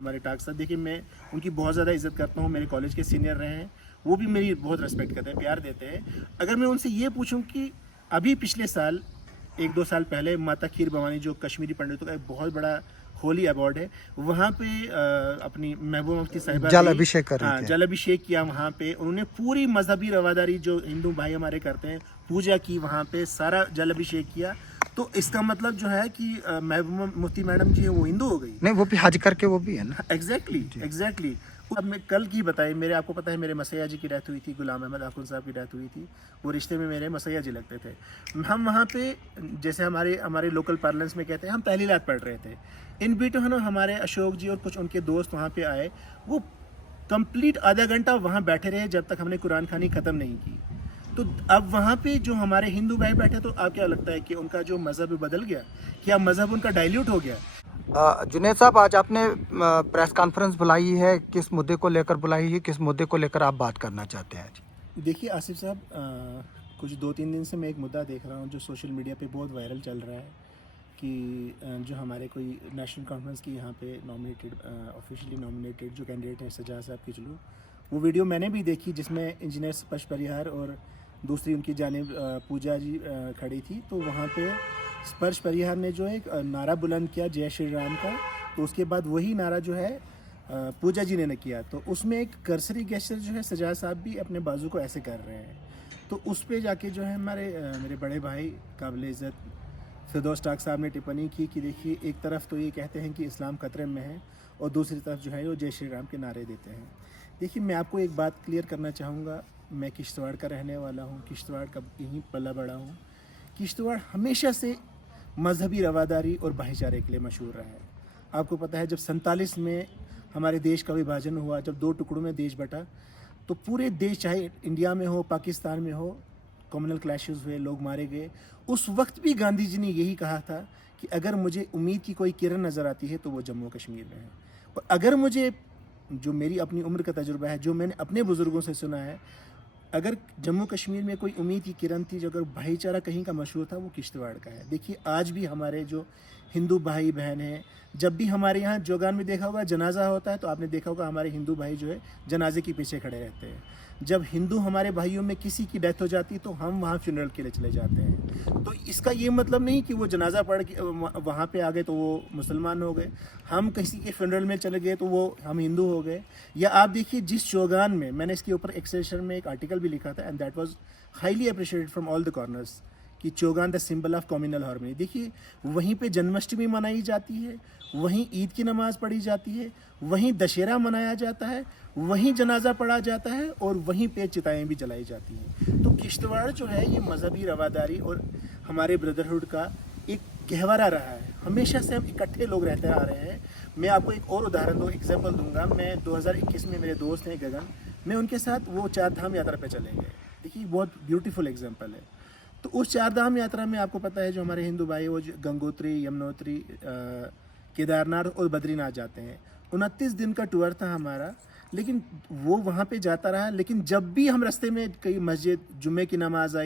हमारे टाक साहब, देखिए मैं उनकी बहुत ज़्यादा इज्जत करता हूँ, मेरे कॉलेज के सीनियर रहे हैं, वो भी मेरी बहुत रिस्पेक्ट करते हैं, प्यार देते हैं। अगर मैं उनसे ये पूछूं कि अभी पिछले साल 1-2 साल पहले माता खीर भवानी जो कश्मीरी पंडितों का एक बहुत बड़ा होली अवार्ड है, वहाँ पे अपनी महबूबा मुफ्ती साहिबा जल गई, अभिषेक कर रही हाँ थी। जल अभिषेक किया वहाँ पे। उन्होंने पूरी मजहबी रवादारी जो हिंदू भाई हमारे करते हैं, पूजा की वहाँ पे, सारा जल अभिषेक किया। तो इसका मतलब जो है कि महबूबा मुफ्ती मैडम जी है वो हिंदू हो गई। नहीं, वो भी हज करके वो भी है ना। एग्जैक्टली। अब मैं कल की बताई, मेरे आपको पता है मेरे मसैया जी की डेथ हुई थी, गुलाम अहमद आखुन साहब की डेथ हुई थी। वो रिश्ते में मेरे मसैया जी लगते थे। हम वहाँ पे जैसे हमारे हमारे लोकल पार्लेंस में कहते हैं, हम पहली रात पढ़ रहे थे। इन बीटो हमारे अशोक जी और कुछ उनके दोस्त वहाँ पे आए, वो कंप्लीट आधा घंटा वहाँ बैठे रहे जब तक हमने कुरान खानी ख़त्म नहीं की। तो अब वहाँ पे जो हमारे हिंदू भाई बैठे, तो आप क्या लगता है कि उनका जो मज़हब बदल गया? क्या मज़हब उनका डाइल्यूट हो गया? जुनैद साहब, आज आपने प्रेस कॉन्फ्रेंस बुलाई है, किस मुद्दे को लेकर बुलाई है, किस मुद्दे को लेकर आप बात करना चाहते हैं आज? देखिए आसिफ साहब, कुछ 2-3 दिन से मैं एक मुद्दा देख रहा हूँ जो सोशल मीडिया पे बहुत वायरल चल रहा है कि जो हमारे कोई नेशनल कॉन्फ्रेंस की यहाँ पे नॉमिनेटेड, ऑफिशियली नॉमिनेटेड जो कैंडिडेट है सजाद साहब किचलू, वो वीडियो मैंने भी देखी जिसमें इंजीनियर स्पर्श परिहार और दूसरी उनकी जानिब पूजा जी खड़ी थी। तो वहाँ पे स्पर्श परिहार ने जो एक नारा बुलंद किया जय श्री राम का, तो उसके बाद वही नारा जो है पूजा जी ने किया। तो उसमें एक कर्सरी गेस्चर जो है सजाद साहब भी अपने बाजू को ऐसे कर रहे हैं। तो उस पे जाके जो है मेरे बड़े भाई काबिल इज़्ज़त फिरदौस टाक साहब ने टिप्पणी की कि देखिए, एक तरफ तो ये कहते हैं कि इस्लाम खतरे में है और दूसरी तरफ जो है वो जय श्री राम के नारे देते हैं। देखिए, मैं आपको एक बात क्लियर करना चाहूँगा, मैं किश्तवाड़ का रहने वाला हूँ, किश्तवाड़ का यहीं पला बड़ा हूँ। किश्तवाड़ हमेशा से मजहबी रवादारी और भाईचारे के लिए मशहूर रहा है। आपको पता है जब 47 में हमारे देश का विभाजन हुआ, जब 2 टुकड़ों में देश बटा, तो पूरे देश, चाहे इंडिया में हो, पाकिस्तान में हो, कम्युनल क्लैशेस हुए, लोग मारे गए। उस वक्त भी गांधी जी ने यही कहा था कि अगर मुझे उम्मीद की कोई किरण नज़र आती है तो वो जम्मू कश्मीर में है। और अगर मुझे, जो मेरी अपनी उम्र का तजुर्बा है, जो मैंने अपने बुज़ुर्गों से सुना है, अगर जम्मू कश्मीर में कोई उम्मीद की किरण थी, जो अगर भाईचारा कहीं का मशहूर था, वो किश्तवाड़ का है। देखिए, आज भी हमारे जो हिंदू भाई बहन हैं, जब भी हमारे यहाँ जोगान में देखा होगा जनाजा होता है, तो आपने देखा होगा हमारे हिंदू भाई जो है जनाजे के पीछे खड़े रहते हैं। जब हिंदू हमारे भाइयों में किसी की डेथ हो जाती है तो हम वहाँ फ्यूनरल के लिए चले जाते हैं। तो इसका ये मतलब नहीं कि वो जनाजा पढ़ के वहाँ पे आ गए तो वो मुसलमान हो गए, हम किसी के फ्यूनरल में चले गए तो वो हम हिंदू हो गए। या आप देखिए, जिस चौगान में, मैंने इसके ऊपर एक्सटेंशन में एक आर्टिकल भी लिखा था, and that was highly appreciated from all the corners, कि Chaugan the symbol of communal harmony. देखिए, वहीं पे जन्माष्टमी मनाई जाती है, वहीं ईद की नमाज़ पढ़ी जाती है, वहीं दशहरा मनाया जाता है, वहीं जनाजा पढ़ा जाता है और वहीं पे चिताएँ भी जलाई जाती हैं। तो किश्तवाड़ जो है ये मजहबी रवादारी और हमारे ब्रदरहुड का एक गहवारा रहा है। हमेशा से हम इकट्ठे लोग रहते आ रहे हैं। मैं आपको एक और उदाहरण दो, एग्जाम्पल दूंगा। मैं 2021 में, मेरे दोस्त हैं गगन, मैं उनके साथ वो 4 धाम यात्रा पे चले गए। देखिए, बहुत ब्यूटीफुल एग्जाम्पल है। तो उस 4 धाम यात्रा में आपको पता है जो हमारे हिंदू भाई वो गंगोत्री, यमुनोत्री, केदारनाथ और बद्रीनाथ जाते हैं। 29 दिन का टूर था हमारा, लेकिन वो वहाँ पे जाता रहा। लेकिन जब भी हम रास्ते में कई मस्जिद, जुम्मे की नमाज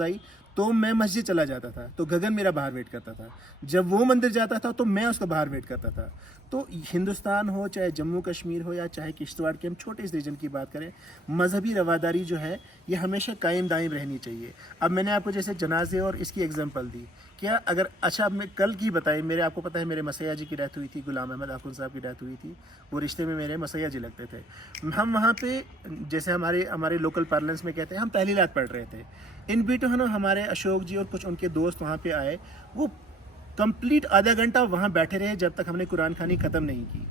आई, तो मैं मस्जिद चला जाता था, तो गगन मेरा बाहर वेट करता था। जब वो मंदिर जाता था तो मैं उसका बाहर वेट करता था। तो हिंदुस्तान हो, चाहे जम्मू कश्मीर हो, या चाहे किश्तवाड़ के हम छोटे इस रीजन की बात करें, मजहबी रवादारी जो है ये हमेशा कायम दायम रहनी चाहिए। अब मैंने आपको जैसे जनाजे और इसकी एग्जांपल दी, क्या अगर, अच्छा अब मैं कल की बताई, मेरे आपको पता है मेरे मसैया जी की डेथ हुई थी, गुलाम अहमद आखुन साहब की डेथ हुई थी। वो रिश्ते में मेरे मसैया जी लगते थे। हम वहाँ पे जैसे हमारे हमारे लोकल पार्लेंस में कहते हैं, हम पहली रात पढ़ रहे थे। इन बीटो हमारे अशोक जी और कुछ उनके दोस्त वहाँ पे आए, वो कंप्लीट आधा घंटा वहाँ बैठे रहे जब तक हमने कुरान खानी ख़त्म नहीं की।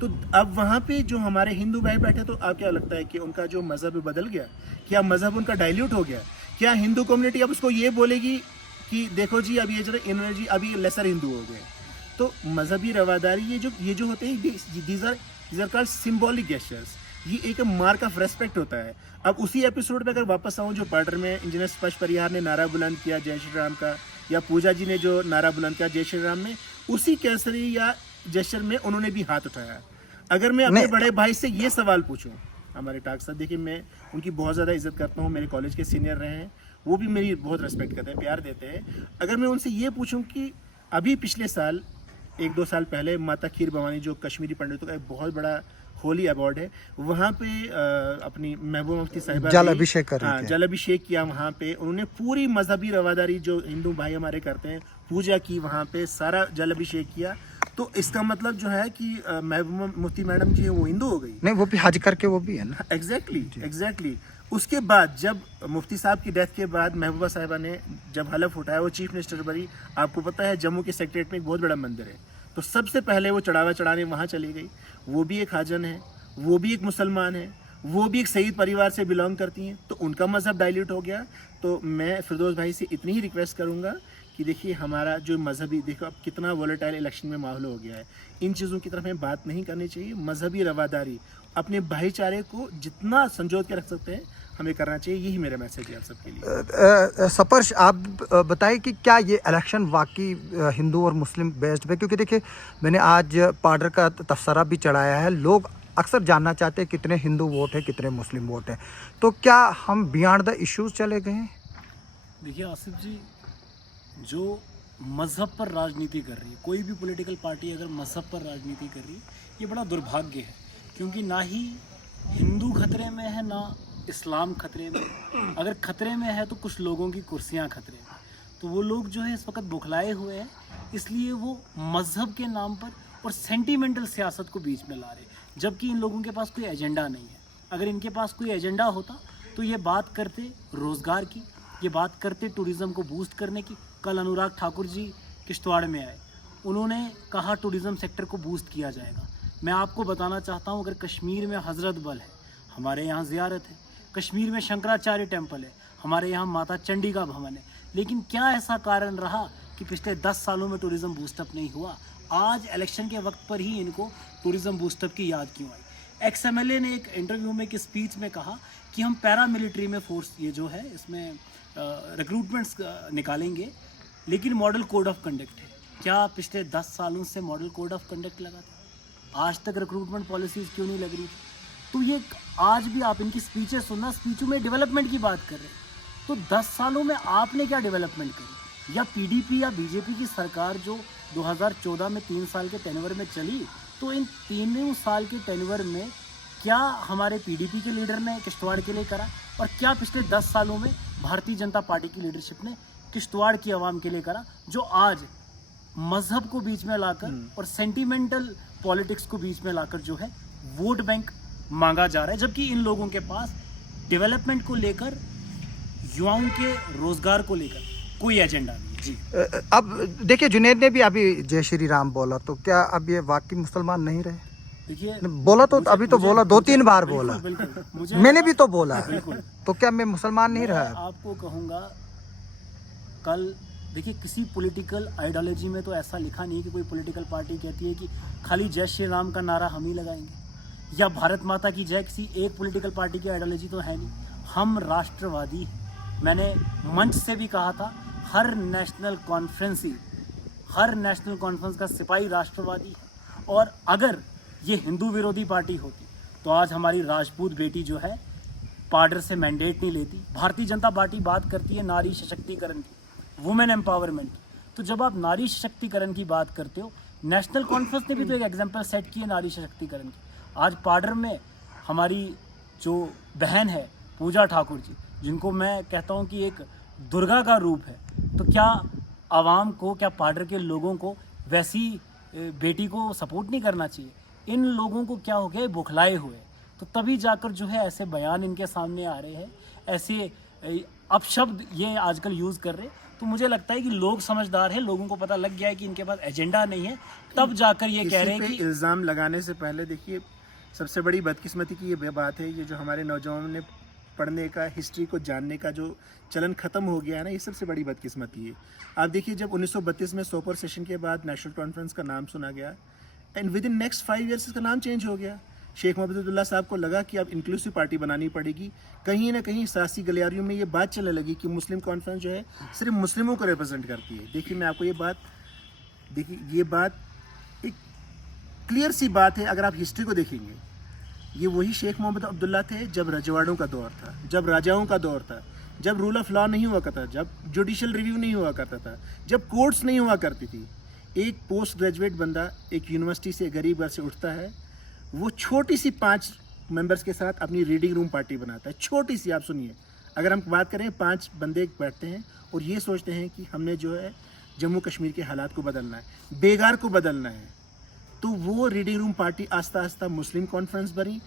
तो अब वहाँ पे जो हमारे हिंदू भाई बैठे, तो आप क्या लगता है कि उनका जो मज़हब बदल गया? क्या मज़हब उनका डाइल्यूट हो गया? क्या हिंदू कम्युनिटी अब उसको ये बोलेगी कि देखो जी, अब ये जो इन्होंने जी अभी लेसर हिंदू हो गए? तो मजहबी रवादारी ये जो होते हैं, these are called symbolic gestures. ये एक मार्क ऑफ रेस्पेक्ट होता है। अब उसी एपिसोड पे अगर वापस आऊँ, जो पार्टर में इंजीनियर स्पर्श परिहार ने नारा बुलंद किया जय श्री राम का, या पूजा जी ने जो नारा बुलंद किया जय श्री राम में, उसी केसरी या जेस्चर में उन्होंने भी हाथ उठाया। अगर मैं अपने बड़े भाई से ये सवाल पूछूं, हमारे टाक साहब, देखिए मैं उनकी बहुत ज़्यादा इज्जत करता हूँ, मेरे कॉलेज के सीनियर रहे हैं, वो भी मेरी बहुत रिस्पेक्ट करते हैं, प्यार देते हैं। अगर मैं उनसे ये पूछूं कि अभी पिछले साल 1-2 साल पहले माता खीर भवानी जो कश्मीरी पंडितों का एक बहुत बड़ा होली अवार्ड है, वहाँ पे अपनी महबूबा मुफ्ती साहिबा जल ने, अभिषेक कर रही हाँ, थी। जल अभिषेक किया वहाँ पे। उन्होंने पूरी मजहबी रवादारी जो हिंदू भाई हमारे करते हैं, पूजा की वहाँ पे, सारा जल अभिषेक किया। तो इसका मतलब जो है कि महबूबा मुफ्ती मैडम जी वो हिंदू हो गई। नहीं, वो भी हज करके वो भी है ना। एग्जैक्टली। उसके बाद जब मुफ्ती साहब की डेथ के बाद महबूबा साहिबा ने जब हलफ उठाया, वो चीफ मिनिस्टर बनी। आपको पता है जम्मू के सेक्रेटरीट में एक बहुत बड़ा मंदिर है, तो सबसे पहले वो चढ़ावा चढ़ाने वहाँ चली गई। वो भी एक हाजन है, वो भी एक मुसलमान है, वो भी एक सईद परिवार से बिलोंग करती हैं, तो उनका मज़हब डाइल्यूट हो गया। तो मैं फिरदौस भाई से इतनी ही रिक्वेस्ट करूँगा कि देखिए हमारा जो मजहबी, देखो अब कितना वॉलेटाइल इलेक्शन में माहौल हो गया है, इन चीज़ों की तरफ हमें बात नहीं करनी चाहिए। मजहबी रवादारी, अपने भाईचारे को जितना संजोत के रख सकते हैं हमें करना चाहिए। यही मेरा मैसेज है आप सबके लिए। सपर्श, आप बताइए कि क्या ये इलेक्शन वाकई हिंदू और मुस्लिम बेस्ड है? क्योंकि देखिए मैंने आज पार्डर का तबसरा भी चढ़ाया है, लोग अक्सर जानना चाहते हैं कितने हिंदू वोट हैं, कितने मुस्लिम वोट हैं। तो क्या हम बियॉन्ड द इश्यूज चले गए हैं? देखिए आसिफ जी, जो मज़हब पर राजनीति कर रही है, कोई भी पॉलिटिकल पार्टी अगर मज़हब पर राजनीति कर रही है, ये बड़ा दुर्भाग्य है। क्योंकि ना ही हिंदू खतरे में है, ना इस्लाम खतरे में। अगर खतरे में है तो कुछ लोगों की कुर्सियां खतरे में। तो वो लोग जो है इस वक्त बौखलाए हुए हैं, इसलिए वो मज़हब के नाम पर और सेंटिमेंटल सियासत को बीच में ला रहे, जबकि इन लोगों के पास कोई एजेंडा नहीं है। अगर इनके पास कोई एजेंडा होता तो ये बात करते रोज़गार की, ये बात करते टूरिज़्म को बूस्ट करने की। कल अनुराग ठाकुर जी किश्तवाड़ में आए, उन्होंने कहा टूरिज़्म सेक्टर को बूस्ट किया जाएगा। मैं आपको बताना चाहता हूँ, अगर कश्मीर में हज़रत बल है, हमारे यहाँ ज़ियारत है, कश्मीर में शंकराचार्य टेम्पल है, हमारे यहाँ माता चंडी का भवन है, लेकिन क्या ऐसा कारण रहा कि पिछले 10 सालों में टूरिज़्म बूस्टअप नहीं हुआ? आज इलेक्शन के वक्त पर ही इनको टूरिज़्म बूस्टअप की याद क्यों आई? XMLA ने एक इंटरव्यू में, एक स्पीच में कहा कि हम पैरामिलिट्री में फोर्स, ये जो है इसमें रिक्रूटमेंट्स निकालेंगे, लेकिन मॉडल कोड ऑफ कंडक्ट है। क्या पिछले 10 सालों से मॉडल कोड ऑफ कंडक्ट लगा था? आज तक रिक्रूटमेंट पॉलिसीज़ क्यों नहीं लग रही थी? तो ये आज भी आप इनकी स्पीचें सुनना, स्पीचों में डेवलपमेंट की बात कर रहे हैं, तो 10 सालों में आपने क्या डेवलपमेंट करी? या PDP या BJP की सरकार जो 2014 में 3 साल के टेन्योर में चली, तो इन 3 साल के टेन्योर में क्या हमारे PDP के लीडर ने किश्तवाड़ के लिए करा, और क्या पिछले 10 सालों में भारतीय जनता पार्टी की लीडरशिप ने किश्तवाड़ की आवाम के लिए करा, जो आज मज़हब को बीच में लाकर और सेंटिमेंटल पॉलिटिक्स को बीच में लाकर जो है वोट बैंक मांगा जा रहा है, जबकि इन लोगों के पास डेवलपमेंट को लेकर, युवाओं के रोजगार को लेकर कोई एजेंडा नहीं। जी, अब देखिए जुनैद ने भी अभी जय श्री राम बोला, तो क्या अब ये वाकई मुसलमान नहीं रहे? देखिए बोला तो अभी तो बोला, 2-3 बार बोला, बिल्कुल मुझे मैंने भी तो बोला है। बिल्कुल। तो क्या मैं मुसलमान नहीं मैं रहा? आपको कहूँगा, कल देखिए किसी पॉलिटिकल आइडियोलॉजी में तो ऐसा लिखा नहीं कि कोई पॉलिटिकल पार्टी कहती है कि खाली जय श्री राम का नारा हम ही लगाएंगे या भारत माता की जय। किसी एक पॉलिटिकल पार्टी की आइडियोलॉजी तो है नहीं। हम राष्ट्रवादी हैं। मैंने मंच से भी कहा था, हर नेशनल कॉन्फ्रेंस का सिपाही राष्ट्रवादी है। और अगर ये हिंदू विरोधी पार्टी होती तो आज हमारी राजपूत बेटी जो है पार्डर से मैंडेट नहीं लेती। भारतीय जनता पार्टी बात करती है नारी सशक्तिकरण की, वुमेन एम्पावरमेंट। तो जब आप नारी सशक्तिकरण की बात करते हो, नेशनल कॉन्फ्रेंस ने भी तो एक एग्जाम्पल सेट की है नारी सशक्तिकरण की। आज पार्डर में हमारी जो बहन है पूजा ठाकुर जी, जिनको मैं कहता हूँ कि एक दुर्गा का रूप है, तो क्या आवाम को, क्या पार्डर के लोगों को वैसी बेटी को सपोर्ट नहीं करना चाहिए? इन लोगों को क्या हो गया, बौखलाए हुए, तो तभी जाकर जो है ऐसे बयान इनके सामने आ रहे हैं, ऐसे अपशब्द ये आजकल यूज़ कर रहे। तो मुझे लगता है कि लोग समझदार हैं, लोगों को पता लग गया है कि इनके पास एजेंडा नहीं है, तब जाकर ये कह रहे हैं कि इल्ज़ाम लगाने से पहले देखिए सबसे बड़ी बदकिस्मती की ये बात है, ये जो हमारे नौजवानों ने पढ़ने का, हिस्ट्री को जानने का जो चलन ख़त्म हो गया है ना, ये सबसे बड़ी बदकिस्मती है। आप देखिए जब 1932 में सोपोर सेशन के बाद नेशनल कॉन्फ्रेंस का नाम सुना गया, and with in next 5 years इसका नाम चेंज हो गया। शेख मोहम्मद अब्दुल्ला साहब को लगा कि अब इंक्लूसिव पार्टी बनानी पड़ेगी। कहीं ना कहीं सियासी गलियारियों में ये बात चलने लगी कि मुस्लिम कॉन्फ्रेंस जो है सिर्फ मुस्लिमों को रिप्रेजेंट करती है। देखिए मैं आपको ये बात एक क्लियर सी बात है। अगर आप हिस्ट्री को देखेंगे, ये वही शेख मोहम्मद अब्दुल्ला थे जब रजवाड़ों का दौर था, जब राजाओं का दौर था, जब रूल ऑफ लॉ नहीं हुआ करता, जब जुडिशल रिव्यू नहीं हुआ करता था, जब कोर्ट्स नहीं हुआ करती थी। एक पोस्ट ग्रेजुएट बंदा एक यूनिवर्सिटी से गरीब घर से उठता है, वो छोटी सी 5 मेंबर्स के साथ अपनी रीडिंग रूम पार्टी बनाता है, छोटी सी। आप सुनिए, अगर हम बात करें 5 बंदे बैठते हैं और ये सोचते हैं कि हमने जो है जम्मू कश्मीर के हालात को बदलना है, बेगार को बदलना है, तो वो रीडिंग रूम पार्टी आस्ता आस्ता मुस्लिम कॉन्फ्रेंस बनी।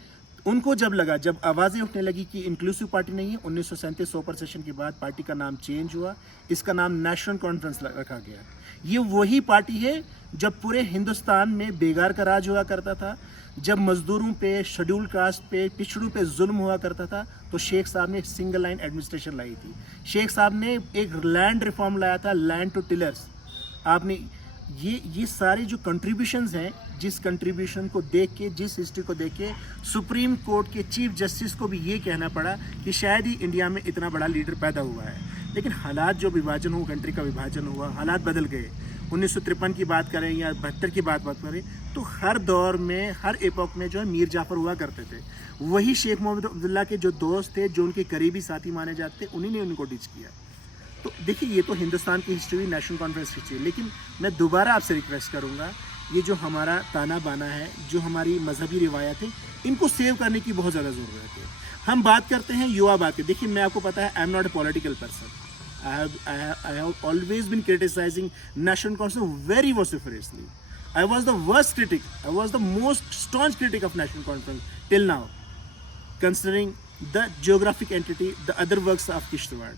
उनको जब लगा, जब आवाज़ें उठने लगी कि इंक्लूसिव पार्टी नहीं है, 1937 सोपर सेशन के बाद पार्टी का नाम चेंज हुआ, इसका नाम नेशनल कॉन्फ्रेंस रखा गया। ये वही पार्टी है जब पूरे हिंदुस्तान में बेगार का राज हुआ करता था, जब मजदूरों पे, शेड्यूल कास्ट पे, पिछड़ों पे जुल्म हुआ करता था, तो शेख साहब ने एक सिंगल लाइन एडमिनिस्ट्रेशन लाई थी। शेख साहब ने एक लैंड रिफॉर्म लाया था, लैंड टू टिलर्स। आपने ये सारे जो कंट्रीब्यूशंस हैं, जिस कंट्रीब्यूशन को देख के, जिस हिस्ट्री को देख के सुप्रीम कोर्ट के चीफ जस्टिस को भी ये कहना पड़ा कि शायद ही इंडिया में इतना बड़ा लीडर पैदा हुआ है। लेकिन हालात जो विभाजन हुआ, कंट्री का विभाजन हुआ, हालात बदल गए। 1953 की बात करें या 72 की बात करें, तो हर दौर में, हर एपॉक में जो है मीर जाफ़र हुआ करते थे। वही शेख मोहम्मद अब्दुल्ला के जो दोस्त थे, जो उनके करीबी साथी माने जाते थे, उन्हीं ने उनको डिच किया। तो देखिए, ये तो हिंदुस्तान की हिस्ट्री, नेशनल कॉन्फ्रेंस हिस्ट्री। लेकिन मैं दोबारा आपसे रिक्वेस्ट करूँगा, ये जो हमारा ताना बाना है, जो हमारी मजहबी रिवायत है, इनको सेव करने की बहुत ज़्यादा ज़रूरत है। हम बात करते हैं युवा बात की। देखिए, मैं आपको पता है, I am not a political person. I have always been criticizing national conference very vociferously. I was the worst critic. I was the most staunch critic of national conference till now, considering the geographic entity, the other works of Kishtwar.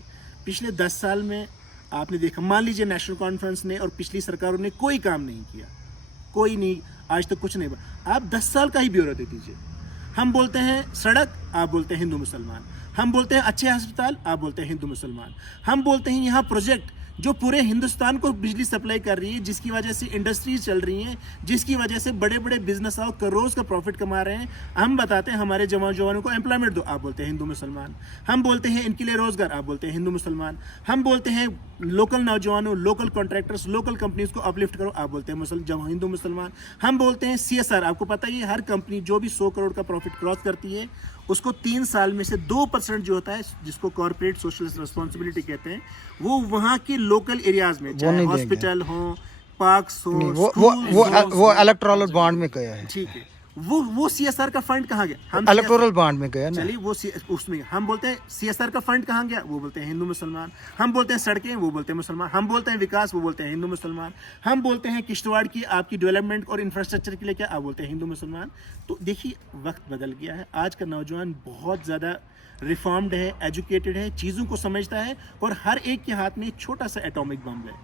पिछले 10 साल में आपने देखा, मान लीजिए national conference ने और पिछली सरकारों ने कोई काम नहीं किया, कोई नहीं, आज तक कुछ नहीं। आप 10 साल का ही ब्यौरा दे दीजिए। हम बोलते हैं सड़क, आप बोलते हैं हिंदू मुसलमान। हम बोलते हैं अच्छे अस्पताल, आप बोलते हैं हिंदू मुसलमान। हम बोलते हैं यहाँ प्रोजेक्ट जो पूरे हिंदुस्तान को बिजली सप्लाई कर रही है, जिसकी वजह से इंडस्ट्रीज चल रही हैं, जिसकी वजह से बड़े बड़े बिजनेस आओ करोड़ का प्रॉफिट कमा रहे हैं। हम बताते हैं हमारे जवानों को एम्प्लॉयमेंट दो, आप बोलते हैं हिंदू मुसलमान। हम बोलते हैं इनके लिए रोजगार, आप बोलते हैं हिंदू मुसलमान। हम बोलते हैं लोकल नौजवानों, लोकल कॉन्ट्रैक्टर्स, लोकल कंपनीज को अपलिफ्ट करो, आप बोलते हैं हिंदू मुसलमान। हम बोलते हैं CSR, आपको पता ही है, हर कंपनी जो भी 100 करोड़ का प्रॉफिट क्रॉस करती है, उसको 3 साल में से 2% जो होता है, जिसको कॉर्पोरेट सोशल रिस्पॉन्सिबिलिटी कहते हैं, वो वहाँ के लोकल एरियाज में, चाहे हॉस्पिटल हो, पार्क्स हो, वो इलेक्टोरल बॉन्ड में गया है। ठीक है, वो CSR का फंड कहाँ गया? हम इलेक्टोरल बॉन्ड में गया ना। चलिए, वो उसमें हम बोलते हैं CSR का फंड कहाँ गया? वो बोलते हैं हिंदू मुसलमान। हम बोलते हैं सड़कें, वो बोलते हैं मुसलमान। हम बोलते हैं विकास, वो बोलते हैं हिंदू मुसलमान। हम बोलते हैं किश्तवाड़ की आपकी डेवलपमेंट और इंफ्रास्ट्रक्चर के लिए क्या, आप बोलते हैं हिंदू मुसलमान। तो देखिए, वक्त बदल गया है। आज का नौजवान बहुत ज़्यादा रिफॉर्म्ड है, एजुकेटेड है, चीज़ों को समझता है, और हर एक के हाथ में एक छोटा सा एटॉमिक बम है,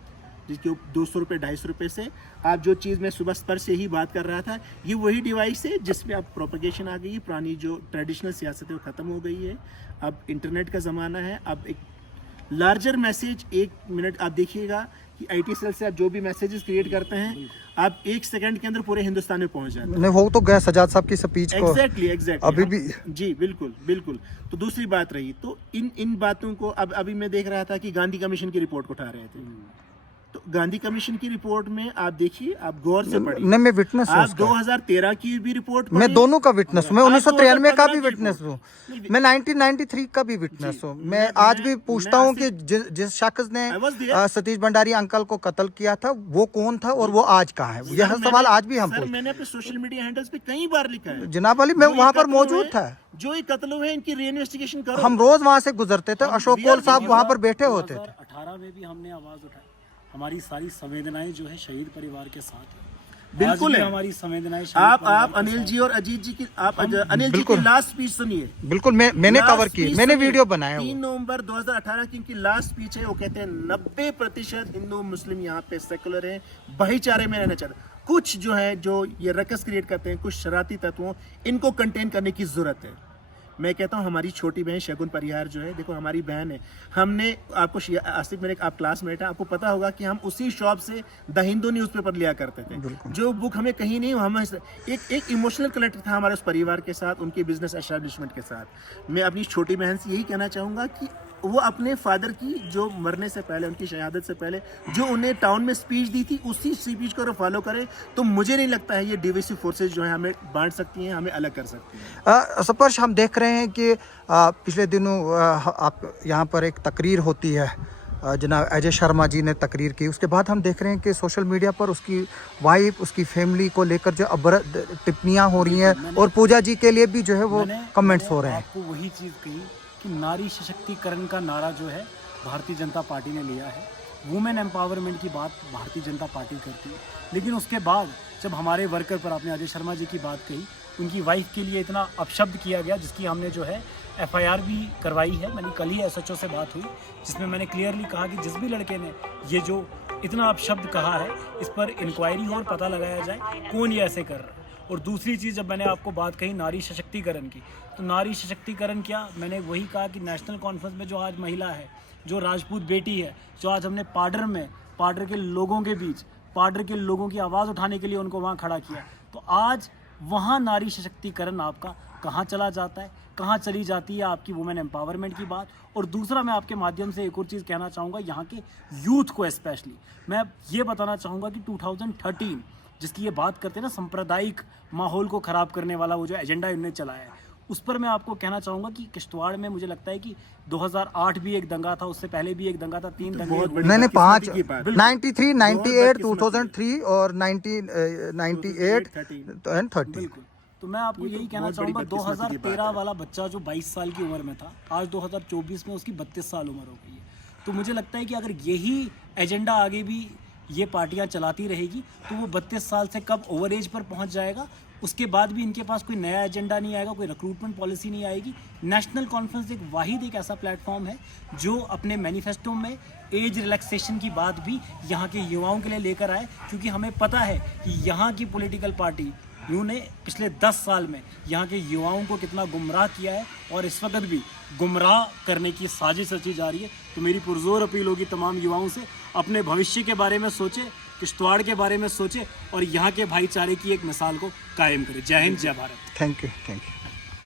जिसके 200 रुपये 250 रुपये से आप जो चीज़ मैं सुबह स्पर्श से ही बात कर रहा था, ये वही डिवाइस है जिसमें अब प्रोपगेशन आ गई है। पुरानी जो ट्रेडिशनल सियासत है वो ख़त्म हो गई है। अब इंटरनेट का ज़माना है। अब एक लार्जर मैसेज, 1 मिनट आप देखिएगा कि IT सेल से आप जो भी मैसेजेस क्रिएट करते हैं, आप 1 सेकंड के अंदर पूरे हिंदुस्तान में पहुंच जाते हैं। नहीं, वो तो गया सजाद साहब की स्पीच को। एग्जैक्टली अभी भी जी, बिल्कुल। तो दूसरी बात रही, तो इन बातों को अब अभी मैं देख रहा था कि गांधी कमीशन की रिपोर्ट को उठा रहे थे। तो गांधी कमीशन की रिपोर्ट में आप देखिए, आप गौर से पढ़िए। नहीं, मैं विटनेस हूं। आप 2013 की भी रिपोर्ट, मैं दोनों का विटनेस हूं। मैं 1993 का भी विटनेस हूं। मैं 1993 का भी विटनेस हूं। मैं आज भी पूछता हूं कि जिस शख्स ने सतीश भंडारी अंकल को कत्ल किया था, वो कौन था और वो आज कहाँ है? यह सवाल आज भी हम पूछते हैं। मैंने अपने सोशल मीडिया हैंडल्स पे कई बार लिखा है। जनाब अली, मैं वहाँ पर मौजूद था। जो ये कत्ल हुए, इनकी रीइन्वेस्टिगेशन करो। हम रोज वहाँ से गुजरते थे। अशोक कोल साहब वहाँ पर बैठे होते थे। 2018 में भी हमने आवाज़ उठाई। हमारी सारी संवेदनाएं जो है शहीद परिवार के साथ है। बिल्कुल है, हमारी संवेदनाएं। आप अनिल जी और अजीत जी की, आप अनिल जी की लास्ट स्पीच सुनिए। बिल्कुल, मैंने कवर की, मैंने वीडियो बनाया। 3 नवंबर 2018 की इनकी लास्ट स्पीच है। वो कहते हैं 90% हिंदू मुस्लिम यहाँ पे सेकुलर है, भाईचारे में रहना चाहते। कुछ जो है, जो ये रकस क्रिएट करते हैं, कुछ शरारती तत्वों, इनको कंटेन करने की जरूरत है। मैं कहता हूँ हमारी छोटी बहन शगुन परिहार जो है, देखो हमारी बहन है। हमने आपको आसिफ, मेरे आप क्लासमेट हैं, आपको पता होगा कि हम उसी शॉप से द हिंदू न्यूज़पेपर लिया करते थे। जो बुक हमें कहीं नहीं, हम एक इमोशनल कनेक्ट था हमारे उस परिवार के साथ, उनके बिजनेस एस्टैब्लिशमेंट के साथ। मैं अपनी छोटी बहन से यही कहना चाहूँगा कि वो अपने फादर की जो मरने से पहले, उनकी शहादत से पहले जो उन्हें टाउन में स्पीच दी थी, उसी स्पीच को फॉलो करे, तो मुझे नहीं लगता है ये डिविसिव फोर्सेज जो है हमें बांट सकती हैं, हमें अलग कर सकती हैं। स्पर्श, हम देख रहे हैं कि पिछले दिनों आप यहाँ पर एक तकरीर होती है जनाब अजय शर्मा जी ने तकरीर की। उसके बाद हम देख रहे हैं कि सोशल मीडिया पर उसकी वाइफ, उसकी फैमिली को लेकर जो अब टिप्पणियाँ हो रही हैं और पूजा जी के लिए भी जो है वो कमेंट्स हो रहे हैं। आपको वही चीज़ कही कि नारी सशक्तिकरण का नारा जो है भारतीय जनता पार्टी ने लिया है, वुमेन एम्पावरमेंट की बात भारतीय जनता पार्टी करती है, लेकिन उसके बाद जब हमारे वर्कर पर आपने अजय शर्मा जी की बात कही, उनकी वाइफ के लिए इतना अपशब्द किया गया, जिसकी हमने जो है FIR भी करवाई है। मैंने कल ही SHO से बात हुई, जिसमें मैंने क्लियरली कहा कि जिस भी लड़के ने ये जो इतना अपशब्द कहा है, इस पर इंक्वायरी हो और पता लगाया जाए कौन ये ऐसे कर रहा है। और दूसरी चीज़, जब मैंने आपको बात कही नारी सशक्तिकरण की, तो नारी सशक्तिकरण क्या, मैंने वही कहा कि नेशनल कॉन्फ्रेंस में जो आज महिला है, जो राजपूत बेटी है, जो आज हमने पाडर के लोगों के बीच, पाडर के लोगों की आवाज़ उठाने के लिए उनको वहाँ खड़ा किया, तो आज वहाँ नारी सशक्तिकरण आपका कहाँ चला जाता है, कहाँ चली जाती है आपकी वुमेन एम्पावरमेंट की बात। और दूसरा, मैं आपके माध्यम से एक और चीज़ कहना चाहूँगा यहाँ के यूथ को स्पेशली, मैं ये बताना चाहूँगा कि 2013 जिसकी ये बात करते हैं ना, सांप्रदायिक माहौल को ख़राब करने वाला वो जो एजेंडा इन्होंने चलाया है, उस पर मैं आपको कहना चाहूँगा कि किश्तवाड़ में मुझे लगता है कि 2008 भी एक दंगा था, उससे पहले भी एक दंगा था, 3 दंगे। नहीं 5, 93, 98, 2003 और 98 एंड 30। बिल्कुल। तो मैं आपको यही कहना चाहूँगा, 2013 वाला बच्चा जो 22 साल की उम्र में था, आज 2024 में उसकी 32 साल उम्र हो गई है। तो मुझे लगता है कि अगर यही एजेंडा आगे भी ये पार्टियां चलाती रहेगी, तो वो 32 साल से कब ओवर एज पर पहुंच जाएगा, उसके बाद भी इनके पास कोई नया एजेंडा नहीं आएगा, कोई रिक्रूटमेंट पॉलिसी नहीं आएगी। नेशनल कॉन्फ्रेंस एक ऐसा प्लेटफॉर्म है जो अपने मैनिफेस्टो में एज रिलैक्सेशन की बात भी यहाँ के युवाओं के लिए लेकर आए, क्योंकि हमें पता है कि यहाँ की पॉलिटिकल पार्टी ने पिछले 10 साल में यहाँ के युवाओं को कितना गुमराह किया है, और इस वक्त भी गुमराह करने की साजिश रची जा रही है। तो मेरी पुरजोर अपील होगी तमाम युवाओं से, अपने भविष्य के बारे में सोचे, किश्तवाड़ के बारे में सोचे और यहाँ के भाईचारे की एक मिसाल को कायम करें। जय हिंद, जय भारत। Thank you.